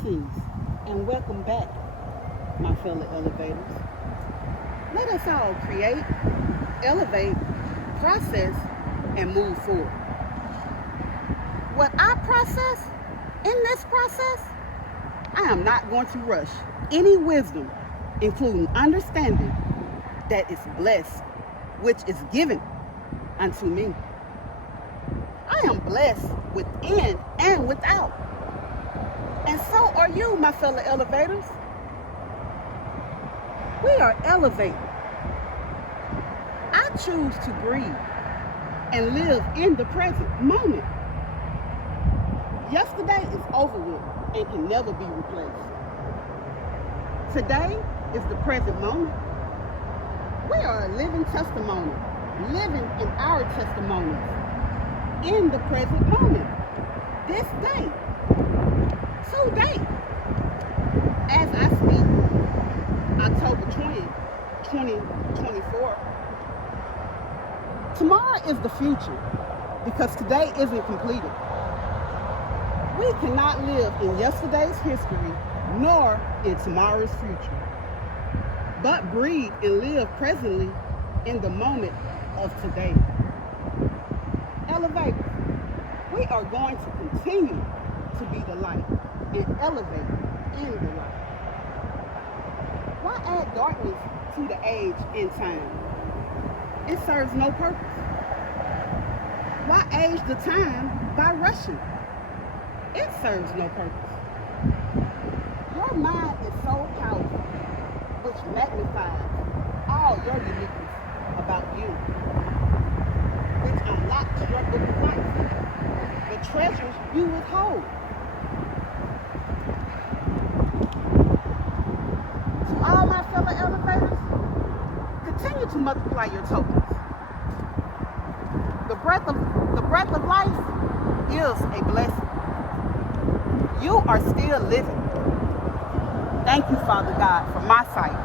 Blessings and welcome back, my fellow elevators. Let us all create, elevate, process, and move forward. What I process in this process, I am not going to rush any wisdom, including understanding that is blessed, which is given unto me. I am blessed within and without. And so are you, my fellow elevators. We are elevated. I choose to breathe and live in the present moment. Yesterday is over with and can never be replaced. Today is the present moment. We are a living testimony, living in our testimonies in the present moment, this day, today. As I speak, October 20th, 2024, tomorrow is the future because today isn't completed. We cannot live in yesterday's history nor in tomorrow's future, but breathe and live presently in the moment of today. Elevators, we are going to continue to be the light and elevate in the light. Why add darkness to the age and time? It serves no purpose. Why age the time by rushing? It serves no purpose. Your mind is so powerful, which magnifies all your uniqueness about you, which unlocks your book of life, the treasures you withhold. To all my fellow elevators, continue to multiply your tokens. The breath of life is a blessing. You are still living. Thank you, Father God, for my sight,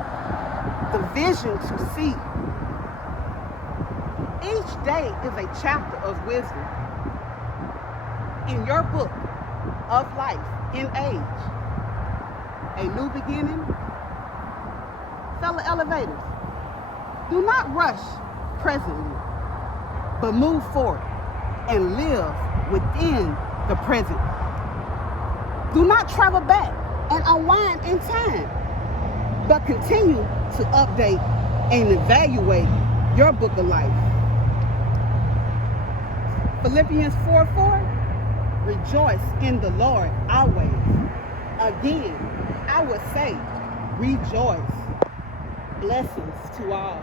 the vision to see. Each day is a chapter of wisdom in your book of life in age. A new beginning. Fellow elevators, do not rush presently, but move forward and live within the present. Do not travel back and unwind in time, but continue to update and evaluate your book of life. Philippians 4:4, rejoice in the Lord always. Again, I would say rejoice. Blessings to all.